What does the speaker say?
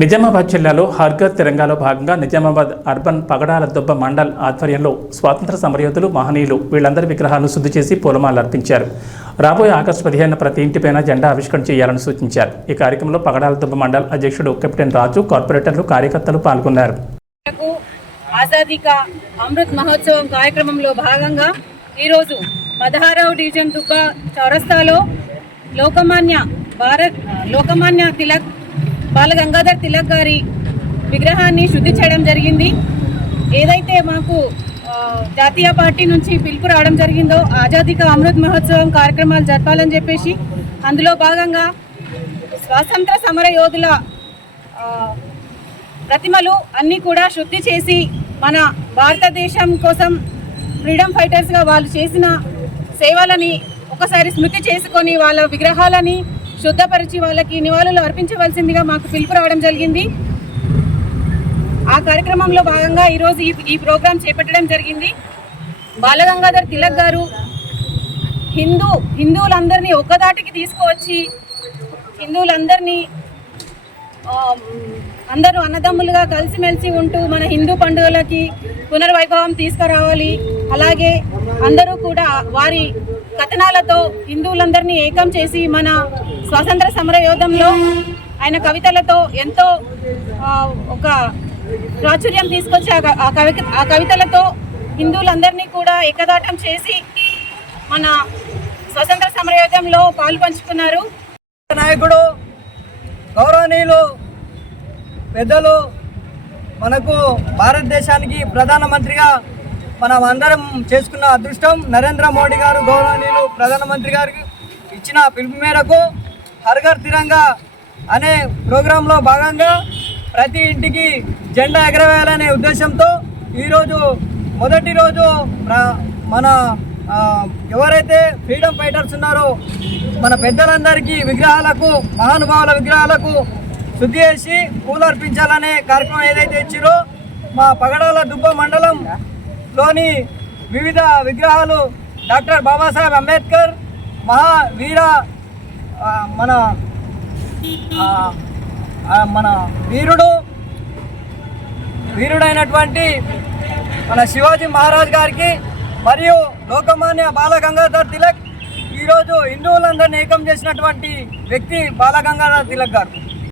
నిజామాబాద్ జిల్లాలో హర్ఘర్ తిరంగాలో భాగంగా నిజామాబాద్ అర్బన్ పగడాల దుబ్బ మండల్ ఆధ్వర్యంలో స్వాతంత్ర సమరయోధులు మహనీయులు వీళ్ళందరి విగ్రహాలను శుద్ధి చేసి పూలమాలలు అర్పించారు. రాబోయే ఆగస్టు 15న ప్రతి ఇంటిపైన జెండా ఆవిష్కరణ చేయాలని సూచించారు. ఈ కార్యక్రమంలో పగడాల దుబ్బ మండల్ అధ్యక్షుడు కెప్టెన్ రాజు, కార్పొరేటర్లు, కార్యకర్తలు పాల్గొన్నారు. ఆజాదీ కా అమృత్ మహోత్సవం కార్యక్రమంలో భాగంగా ఈరోజు 16వ డివిజన్ దుబ్బ చౌరస్తాలో లోకమాన్య తిలక్ బాల గంగాధర్ తిలక్ గారి విగ్రహాన్ని శుద్ధి చేయడం జరిగింది. ఏదైతే మాకు జాతీయ పార్టీ నుంచి పిలుపు రావడం జరిగిందో ఆజాదీ కా అమృత్ మహోత్సవం కార్యక్రమాలు జరపాలని చెప్పేసి అందులో భాగంగా స్వాతంత్ర సమర యోధుల ప్రతిమలు అన్నీ కూడా శుద్ధి చేసి మన భారతదేశం కోసం ఫ్రీడమ్ ఫైటర్స్గా వాళ్ళు చేసిన సేవలని ఒకసారి స్మృతి చేసుకొని వాళ్ళ విగ్రహాలని శుద్ధపరిచి వాళ్ళకి నివాళులు అర్పించవలసిందిగా మాకు పిలుపు రావడం జరిగింది. ఆ కార్యక్రమంలో భాగంగా ఈరోజు ఈ ప్రోగ్రాం చేపట్టడం జరిగింది. బాలగంగాధర్ తిలక్ గారు హిందువులందరినీ ఒక్కదాటికి తీసుకువచ్చి హిందువులందరినీ అందరూ అన్నదమ్ములుగా కలిసిమెలిసి ఉంటూ మన హిందూ పండుగలకి పునర్వైభవం తీసుకురావాలి. అలాగే అందరూ కూడా వారి కథనాలతో హిందువులందరినీ ఏకం చేసి మన స్వాతంత్ర సమరయోధంలో ఆయన కవితలతో ఎంతో ఒక ప్రాచుర్యం తీసుకొచ్చి ఆ కవితలతో హిందువులందరినీ కూడా ఏకదాటం చేసి మన స్వాతంత్ర సమరయోధంలో పాలు పంచుకున్నారు. నాయకుడు గౌరవనీయులు పెద్దలు మనకు భారతదేశానికి ప్రధానమంత్రిగా మనం అందరం చేసుకున్న అదృష్టం నరేంద్ర మోడీ గారు గౌరవనీయులు ప్రధానమంత్రి గారికి ఇచ్చిన పిలుపు మేరకు హర్ ఘర్ తిరంగా అనే ప్రోగ్రాంలో భాగంగా ప్రతి ఇంటికి జెండా ఎగరవేయాలనే ఉద్దేశంతో ఈరోజు మొదటి రోజు మన ఎవరైతే ఫ్రీడమ్ ఫైటర్స్ ఉన్నారో మన పెద్దలందరికీ విగ్రహాలకు మహానుభావుల విగ్రహాలకు శుద్ధి చేసి పూలు అర్పించాలనే కార్యక్రమం ఏదైతే ఇచ్చారో మా పగడాల దుబ్బ మండలంలోని వివిధ విగ్రహాలు డాక్టర్ బాబాసాహెబ్ అంబేద్కర్ మహావీర మన వీరుడైనటువంటి మన శివాజీ మహారాజ్ గారికి మరియు లోకమాన్య బాల గంగాధర్ తిలక్ ఈరోజు హిందువులందరినీ ఏకం చేసినటువంటి వ్యక్తి బాల గంగాధర్ తిలక్ గారు.